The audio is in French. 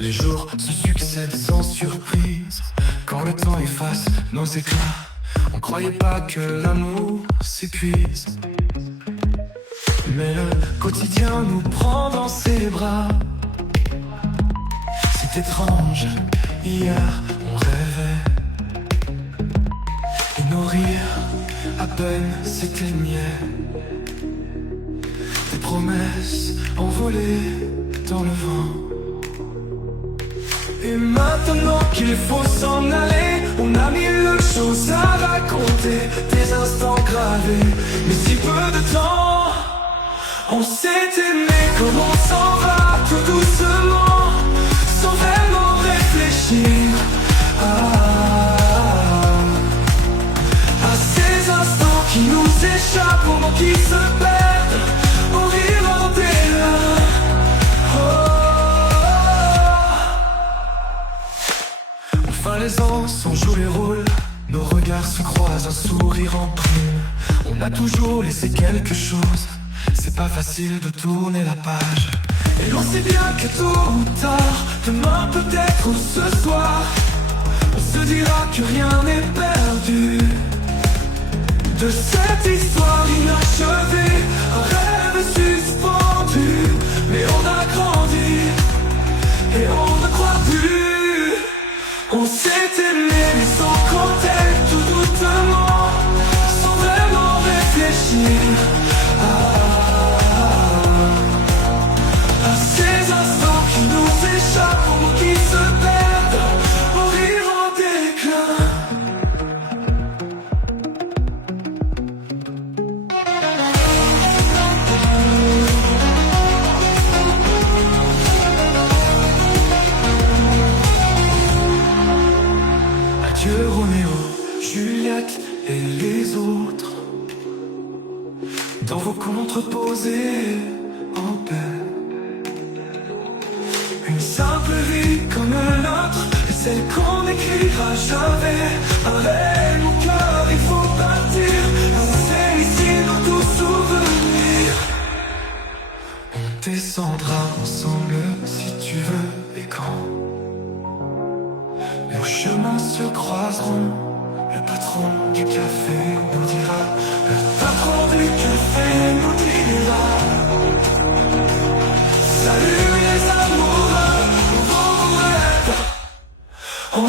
Les jours se succèdent sans surprise. Quand le temps efface nos éclats, on croyait pas que l'amour s'épuise. Mais le quotidien nous prend dans ses bras. C'est étrange, hier on rêvait, et nos rires à peine s'éteignaient. Des promesses envolées dans le vent. Et maintenant qu'il faut s'en aller, on a mille choses à raconter, des instants gravés, mais si peu de temps. On s'est aimé comme on s'en va, tout doucement, sans vraiment réfléchir à ces instants qui nous échappent, au moment qui se perdent, au rire des larmes. Enfin les ans sont joue les rôles, nos regards se croisent, un sourire en prime. On a toujours laissé quelque chose, c'est pas facile de tourner la page. Et l'on sait bien que tôt ou tard, demain peut-être ou ce soir, on se dira que rien n'est perdu. De cette histoire inachevée, un rêve suspendu. Mais on a grandi, et on ne croit plus. On s'est aimé mais sans compter, tout doucement, sans vraiment réfléchir à ces instants qui nous échappent, au mots qui se perdent, au rire en déclin. Adieu Roméo, Juliette et les autres, dans vos contres posés en paix. Une simple vie comme l'autre, et celle qu'on n'écrira jamais. Avec mon cœur, il faut partir, c'est ici nos doux souvenirs. On descendra ensemble si tu veux et quand nos chemins se croiseront. Le patron du café nous dira, le patron du café nous dira, salut les amoureux, vos rêves. On